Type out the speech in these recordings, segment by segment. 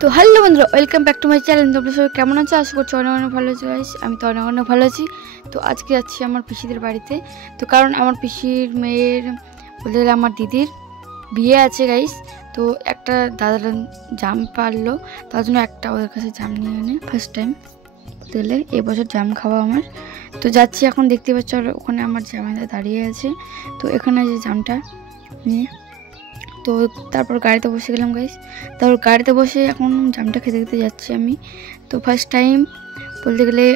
তো হ্যালো বন্ধুরা, welcome back to my channel. তোমরা সবাই কেমন আছো? আশা করছি অনেক অনেক ভালো আছো গাইস। আমি তো অনেক অনেক ভালো আছি। তো আজকে যাচ্ছি আমার পিসিদের বাড়িতে। তো কারণ আমার পিসির মেয়ের বলতে গেলে আমার দিদির বিয়ে আছে গাইস। তো একটা দাদারা জাম পারলো, তার জন্য একটা ওদের কাছে জাম নিয়ে এনে ফার্স্ট টাইম বলতে গেলে এবছর জাম খাওয়া আমার। তো যাচ্ছি, এখন দেখতে পাচ্ছ ওখানে আমার জামাইদা দাঁড়িয়ে আছে। তো এখানে যে জামটা নিয়ে তো তারপর গাড়িতে বসে গেলাম গাইস। তারপর গাড়িতে বসে এখন জামটা খেতে খেতে যাচ্ছি আমি। তো ফার্স্ট টাইম বলতে গেলে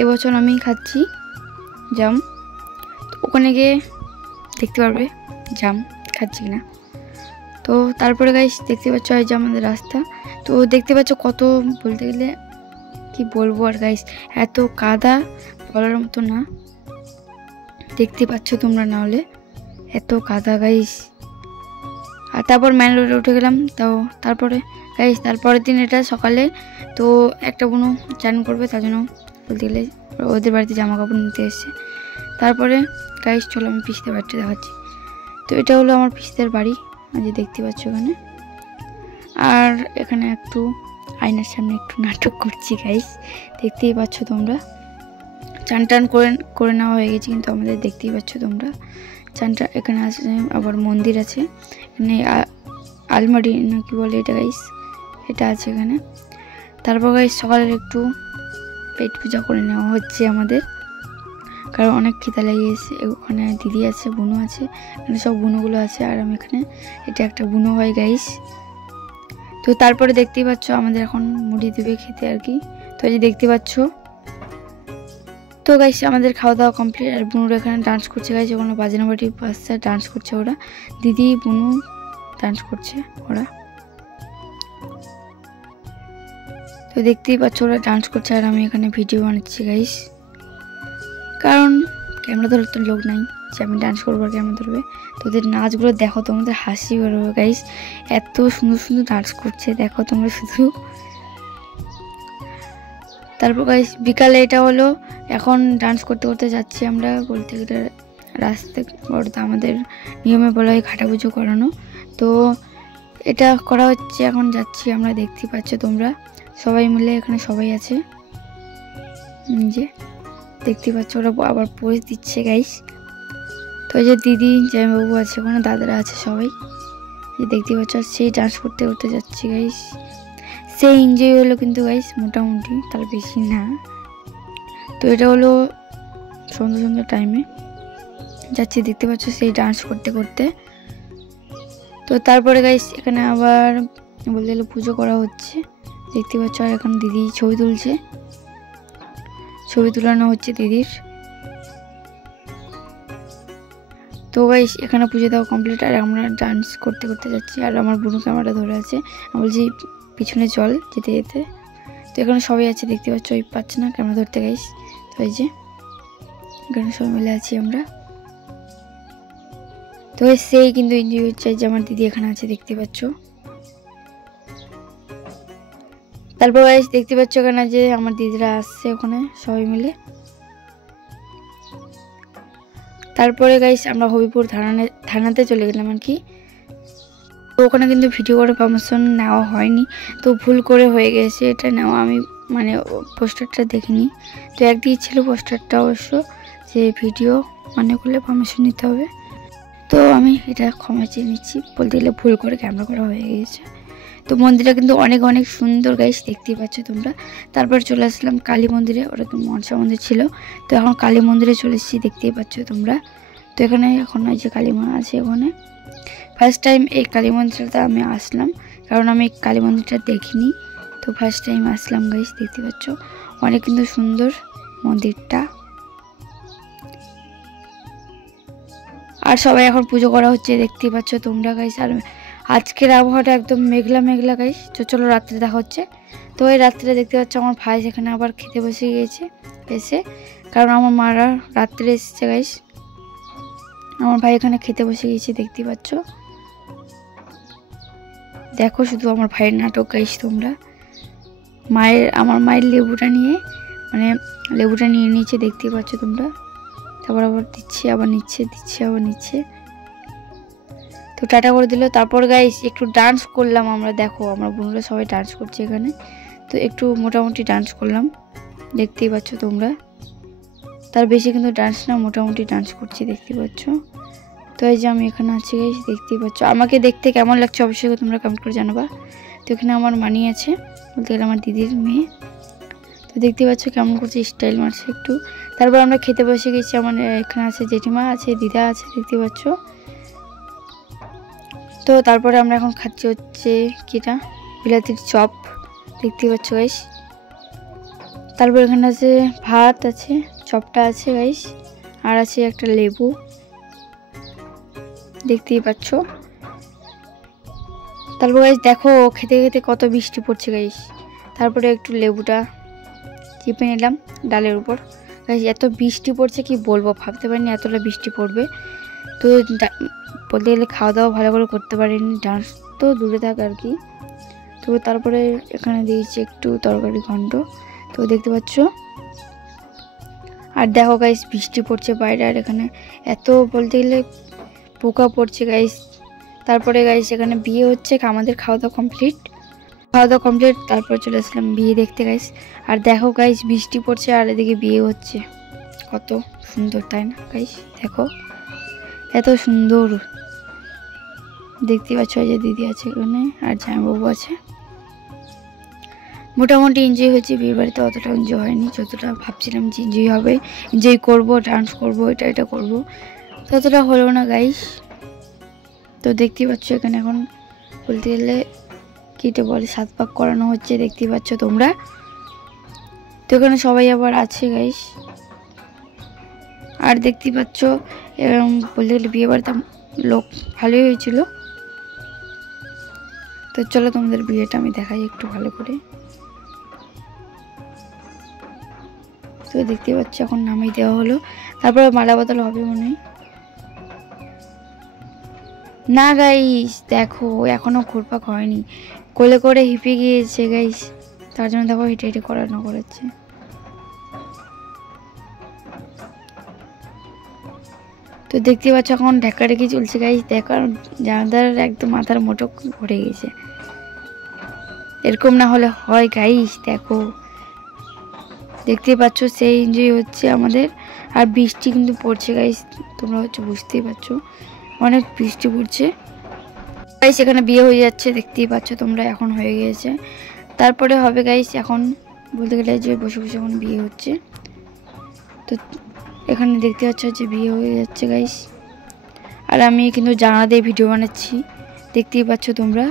এবছর আমি খাচ্ছি জাম। তো ওখানে গিয়ে দেখতে পারবে জাম খাচ্ছি কিনা। তো তারপরে গাইস দেখতে পাচ্ছ এই যে আমাদের রাস্তা। তো দেখতে পাচ্ছ কত বলতে গেলে কি বলবো আর গাইস, এত কাদা বলার মতো না। দেখতে পাচ্ছ তোমরা, না হলে এত কাদা গাইস। আর তারপর মেন রোডে উঠে গেলাম। তো তারপরে গাইস তারপরের দিন এটা সকালে তো একটা বোনও চান করবে, তার জন্য বলতে গেলে ওদের বাড়িতে জামা কাপড় নিতে এসছে। তারপরে গাইস চলো আমি পিসিদের বাড়িটা দেখাচ্ছি। তো এটা হলো আমার পিসিদের বাড়ি, যে দেখতে পাচ্ছ এখানে। আর এখানে একটু আয়নার সামনে একটু নাটক করছি গাইস, দেখতেই পাচ্ছ তোমরা। চান টান করে নেওয়া হয়ে গেছে, কিন্তু আমাদের দেখতেই পাচ্ছ তোমরা চানটা। এখানে আছে আবার মন্দির আছে, এখানে আলমারি না কি বলে এটা গাইস, এটা আছে এখানে। তারপর গাইস সকালের একটু পেট পূজা করে নেওয়া হচ্ছে আমাদের, কারণ অনেক খিদা লেগে গেছে। ওখানে দিদি আছে, বুনো আছে, এখানে সব বুনোগুলো আছে। আর আমি এখানে এটা একটা বুনো হয় গাইস। তো তারপরে দেখতেই পাচ্ছ আমাদের এখন মুড়ি দেবে খেতে আর কি। তো এই যে দেখতে পাচ্ছ। তো গাইস আমাদের খাওয়া দাওয়া কমপ্লিট। আর বুনুর এখানে ডান্স করছে গাইস, ওখানে বাজনা বাটি বাচ্চা ডান্স করছে ওরা, দিদি বুনু ডান্স করছে ওরা। তো দেখতেই পাচ্ছ ওরা ডান্স করছে, আর আমি এখানে ভিডিও বানাচ্ছি গাইস, কারণ ক্যামেরা ধরার তো লোক নাই যে আমি ডান্স করবো আর ক্যামেরা ধরবে। তো ওদের নাচগুলো দেখো, তোমাদের হাসি বেরোবে গাইস, এত সুন্দর সুন্দর ডান্স করছে দেখো তোমরা শুধু। তারপর গাইস বিকালে এটা হলো, এখন ডান্স করতে করতে যাচ্ছি আমরা বলতে গেলে রাস্তা বড়তে আমাদের নিয়মে বলা হয় ঘাটা পুজো করানো। তো এটা করা হচ্ছে, এখন যাচ্ছি আমরা, দেখতে পাচ্ছ তোমরা সবাই মিলে এখানে সবাই আছে, যে দেখতে পাচ্ছ ওরা আবার পোজ দিচ্ছে গাইস। তো এই যে দিদি জামাইবাবু আছে, ওখানে দাদারা আছে সবাই, যে দেখতে পাচ্ছ। সেই ডান্স করতে করতে যাচ্ছি গাইস, সেই এনজয় হলো কিন্তু গাইস মোটামুটি, তার বেশি না। তো এটা হলো সুন্দর সুন্দর টাইমে যাচ্ছি, দেখতে পাচ্ছ সেই ডান্স করতে করতে। তো তারপরে গাইস এখানে আবার বলতে গেলে পুজো করা হচ্ছে, দেখতে পাচ্ছ। আর এখন দিদি ছবি তুলছে, ছবি তুলানো হচ্ছে দিদির। তো গাইস এখানে পুজো দেওয়া কমপ্লিট, আর আমরা ডান্স করতে করতে যাচ্ছি। আর আমার বোনু ক্যামেরাটা ধরে আছে, আমি বলছি পিছনে চল যেতে যেতে। তো এখানে সবাই আছে দেখতে পাচ্ছ, ওই পাচ্ছে না ক্যামেরা ধরতে গাইস। তো এই যে এখানে সবাই মিলে আছি আমরা। তো সেই কিন্তু এনজয় হচ্ছে, যে আমার দিদি এখানে আছে দেখতে পাচ্ছ। তারপর গাইস দেখতে পাচ্ছ এখানে যে আমার দিদিরা আসছে ওখানে সবাই মিলে। তারপরে গাইস আমরা হবিপুর থানাতে চলে গেলাম আর কি। তো ওখানে কিন্তু ভিডিও করে পারমিশন নেওয়া হয়নি, তো ভুল করে হয়ে গেছে এটা নেওয়া। আমি মানে পোস্টারটা দেখিনি, তো একদিকে ছিল পোস্টারটা অবশ্য যে ভিডিও মানে করলে পারমিশন নিতে হবে। তো আমি এটা ক্ষমা চেয়ে নিচ্ছি, বলতে গেলে ভুল করে ক্যামেরা করা হয়ে গেছে। তো মন্দিরটা কিন্তু অনেক অনেক সুন্দর গাইস, দেখতেই পাচ্ছ তোমরা। তারপর চলে আসলাম কালী মন্দিরে, ওটা তো মনসা মন্দির ছিল। তো এখন কালী মন্দিরে চলে এসেছি, দেখতেই পাচ্ছ তোমরা। তো এখানে এখন ওই যে কালী মা আছে ওখানে। ফার্স্ট টাইম এই কালী মন্দিরটা আমি আসলাম, কারণ আমি কালী মন্দিরটা দেখিনি। তো ফার্স্ট টাইম আসলাম গাইস, দেখতে পাচ্ছ অনেক কিন্তু সুন্দর মন্দিরটা। আর সবাই এখন পুজো করা হচ্ছে, দেখতেই পাচ্ছ তোমরা গাইস। আর আজকের আবহাওয়াটা একদম মেঘলা মেঘলা গাইস। তো চলো রাত্রে দেখা হচ্ছে। তো এই রাত্রে দেখতে পাচ্ছ আমার ভাই সেখানে আবার খেতে বসে গিয়েছে এসে, কারণ আমার মারা রাত্রে এসেছে গাইস। আমার ভাই এখানে খেতে বসে গিয়েছে, দেখতে পাচ্ছ। দেখো শুধু আমার ভাইয়ের নাটক গাইস তোমরা। আমার মায়ের লেবুটা নিয়ে নিচে, দেখতে পাচ্ছ তোমরা। তারপর আবার দিচ্ছে, আবার নিচ্ছে, দিচ্ছে, আবার নিচ্ছে। তো টাটা করে দিল। তারপর গাইস একটু ডান্স করলাম আমরা, দেখো আমরা বন্ধুরা সবাই ডান্স করছি এখানে। তো একটু মোটামুটি ডান্স করলাম, দেখতেই পাচ্ছ তোমরা। তার বেশি কিন্তু ডান্স না, মোটামুটি ডান্স করছি, দেখতে পাচ্ছ। তো এই যে আমি এখানে আছি গাইস, দেখতেই পাচ্ছ। আমাকে দেখতে কেমন লাগছে অবশ্যই তোমরা কমেন্ট করে জানাবা। তো এখানে আমার মানি আছে, বলতে গেলে আমার দিদির মেয়ে। তো দেখতে পাচ্ছ কেমন করছে, স্টাইল মারছে একটু। তারপর আমরা খেতে বসে গেছি। আমার এখানে আছে জেঠিমা আছে, দিদা আছে, দেখতে পাচ্ছ। তো তারপরে আমরা এখন খাচ্ছি হচ্ছে কিটা, বিলাতির চপ, দেখতে পাচ্ছ গাইস। তারপর এখানে আছে ভাত আছে, চপটা আছে গাইস, আর আছে একটা লেবু, দেখতেই পাচ্ছ। তারপর গাইস দেখো খেতে খেতে কত বৃষ্টি পড়ছে গাইস। তারপরে একটু লেবুটা চিপে নিলাম ডালের উপর। গাইস এত বৃষ্টি পড়ছে কি বলবো, ভাবতে পারিনি এতটা বৃষ্টি পড়বে। তো বলতে গেলে খাওয়া দাওয়া ভালো করে করতে পারিনি, ডান্স তো দূরে থাক আর কি। তো তারপরে এখানে দিয়েছি একটু তরকারি ঘন্ট, তো দেখতে পাচ্ছ। আর দেখো গাইস বৃষ্টি পড়ছে বাইরে, আর এখানে এত বলতে গেলে পোকা পড়ছে গাইস। তারপরে গাইস এখানে বিয়ে হচ্ছে, আমাদের খাওয়া দাওয়া কমপ্লিট, তারপরে চলে আসলাম বিয়ে দেখতে গাইস। আর দেখো গাইস বৃষ্টি পড়ছে আর এদিকে বিয়ে হচ্ছে, কত সুন্দর তাই না গাইস, দেখো এত সুন্দর, দেখতে পাচ্ছ। যে দিদি আছে এখানে আর জামাইবাবু আছে। মোটামুটি এনজয় হয়েছে বিয়ের বাড়িতে, অতটা এনজয় হয়নি যতটা ভাবছিলাম যে এনজয় হবে, এনজয় করবো, ডান্স করবো, এটা করবো, ততটা হলো না গাইস। তো দেখতেই পাচ্ছ এখানে এখন বলতে গেলে কিটা বলে 7 পাক করানো হচ্ছে, দেখতেই পাচ্ছ তোমরা। তো এখানে সবাই আবার আছে গাইস। আর দেখতেই পাচ্ছ বলতে গেলে বিয়ে বাড়িতে লোক ভালোই হয়েছিল। তো চলো তোমাদের বিয়েটা আমি দেখাই একটু ভালো করে। তো দেখতে পাচ্ছ এখন নামিয়ে দেওয়া হলো, তারপরে মালা বদল হবে মনে হয় না গাইস। দেখো এখনো ঘুরপাক হয়নি, কোলে করে হিপে গিয়েছে গাইস, তার জন্য দেখো হেঁটে হেঁটে করাচ্ছে। তো দেখতে পাচ্ছ এখন ঢাকাঢাকি চলছে গাইস। দেখো জামাদার একদম মাথার মোটক ভরে গেছে, এরকম না হলে হয় গাইস। দেখো দেখতে পাচ্ছ সেই এনজয় হচ্ছে আমাদের। আর বৃষ্টি কিন্তু পড়ছে গাইস, তোমরা হচ্ছে বুঝতেই পারছো অনেক বৃষ্টি পড়ছে গাইস। এখানে বিয়ে হয়ে যাচ্ছে, দেখতেই পাচ্ছ তোমরা, এখন হয়ে গিয়েছে। তারপরে হবে গাইস, এখন বলতে গেলে যে বসে বসে এখন বিয়ে হচ্ছে। তো এখানে দেখতে পাচ্ছ যে বিয়ে হয়ে যাচ্ছে গাইস। আর আমি কিন্তু জানালা দিয়ে ভিডিও বানাচ্ছি, দেখতেই পাচ্ছ তোমরা।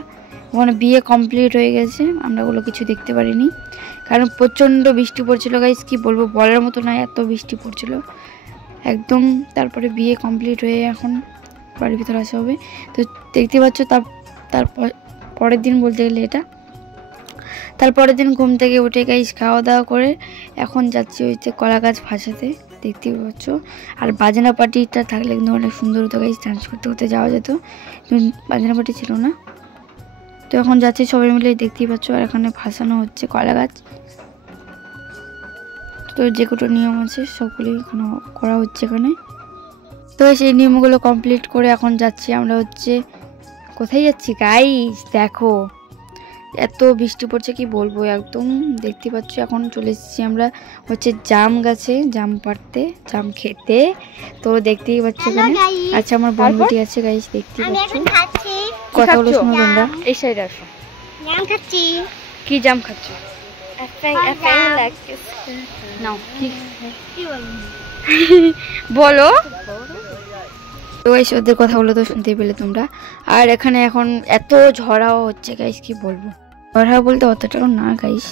ওখানে বিয়ে কমপ্লিট হয়ে গেছে, আমরা ওগুলো কিছু দেখতে পারিনি কারণ প্রচণ্ড বৃষ্টি পড়ছিল গাইস, কি বলবো বলার মতো নয়, এত বৃষ্টি পড়ছিল একদম। তারপরে বিয়ে কমপ্লিট হয়ে এখন বাড়ির ভিতরে আসা হবে। তো দেখতে পাচ্ছ তারপর পরের দিন বলতে গেলে এটা, তারপরের দিন ঘুম থেকে উঠে গাইস খাওয়া দাওয়া করে এখন যাচ্ছি হইতে কলা গাছ ভাসাতে, দেখতেই পাচ্ছ। আর বাজনা পার্টিটা থাকলে কিন্তু অনেক সুন্দর হতো গাইস, ডান্স করতে করতে যাওয়া যেত, কিন্তু বাজনা পার্টি ছিল না। তো এখন যাচ্ছি সবাই মিলে, দেখতেই পাচ্ছ। আর এখানে ভাসানো হচ্ছে কলা গাছ। তো যে কটা নিয়ম আছে সবগুলি এখানে করা হচ্ছে এখানে। তো সেই নিয়মগুলো কমপ্লিট করে এখন যাচ্ছি আমরা হচ্ছে, কোথায় যাচ্ছি গাইস দেখো এত বৃষ্টি পড়ছে কি বলবো একদম, দেখতে পাচ্ছ। এখন চলে এসেছি আমরা হচ্ছে জাম গাছে, জাম পাড়তে, জাম খেতে। তো দেখতেই পাচ্ছ এখানে। আচ্ছা আমার বন্ধুটি আছে গাইস, দেখতেই পাচ্ছ। কথা বলো শোনো তোমরা, এই সাইডে আসো। জাম খাচ্ছি। কি জাম খাচ্ছ? নাও কি বলো। তো গাইস ওদের কথাগুলো তো শুনতেই পেলে তোমরা। আর এখানে এখন এত ঝড়াও হচ্ছে গাইস, কি বলবো, ঝড়া বলতে অতটাও না গাইস।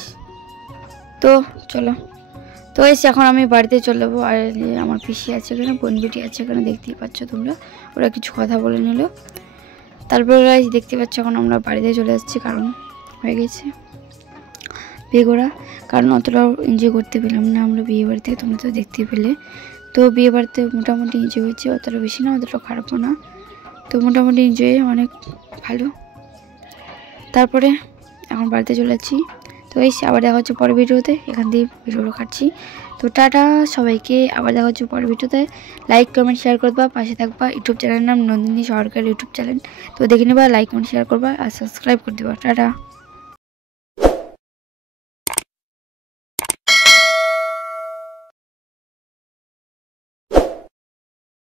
তো চলো, তো গাইস এখন আমি বাড়িতে চলে যাবো। আর আমার পিসি আছে এখানে, বোন বেটি আছে এখানে, দেখতেই পাচ্ছ তোমরা, ওরা কিছু কথা বলে নিল। তারপরে গাইস দেখতে পাচ্ছ এখন আমরা বাড়িতে চলে যাচ্ছি, কারণ হয়ে গেছে বিয়ে করা, কারণ অতটাও এনজয় করতে পেলাম না আমরা বিয়ে বাড়িতে, তোমরা তো দেখতেই পেলে। তো বিয়ে বাড়িতে মোটামুটি এনজয় হয়েছে, অতটা বেশি না অতটা খারাপও না, তো মোটামুটি এনজয় অনেক ভালো। তারপরে এখন বাড়িতে চলে যাচ্ছি। তো তো এই আবার দেখা হচ্ছে পরের ভিডিওতে, এখান দিয়ে ভিডিওটা কাটছি। তো টাটা সবাইকে, আবার দেখা হচ্ছে পরের ভিডিওতে। লাইক কমেন্ট শেয়ার করবা, পাশে থাকবা। ইউটিউব চ্যানেলের নাম নন্দিনী সরকার ইউটিউব চ্যানেল, তো দেখে নেবা, লাইক কমেন্ট শেয়ার করবা আর সাবস্ক্রাইব করে দেবা। টাটা।